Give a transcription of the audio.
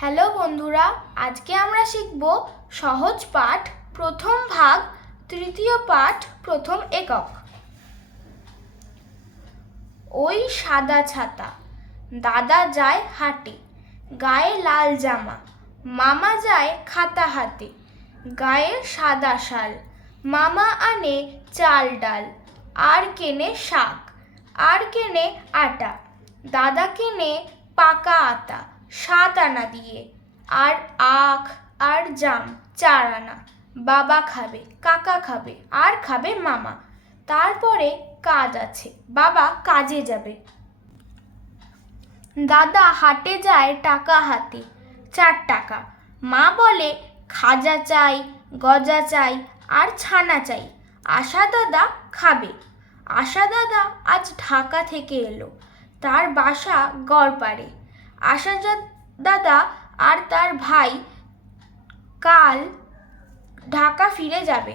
Hello বন্ধুরা, আজকে আমরা শিখব সহজ পাঠ প্রথম ভাগ তৃতীয় পাঠ প্রথম একক। ওই সাদা ছাতা, দাদা যায় হাটে, গায়ে লাল জামা, মামা যায় খাতা হাতে, গায়ে সাদা শাল, মামা আনে চাল ডাল, আর কেনে শাক, আর কেনে আটা, দাদা কেনে পাকা আতা 7 আনা দিয়ে, আর আখ আর জাম 4 আনা। বাবা খাবে, কাকা খাবে, আর খাবে মামা। তারপরে কাজ আছে, বাবা কাজে যাবে। দাদা হাটে যায় টাকা হাতে, 4 টাকা। মা বলে খাজা চাই, গজা চাই, আর ছানা চাই। আশা দাদা খাবে। আশা দাদা আজ ঢাকা থেকে এলো, তার বাসা গড়পাড়ে। আশা দাদা আর তার ভাই কাল ঢাকা ফিরে যাবে।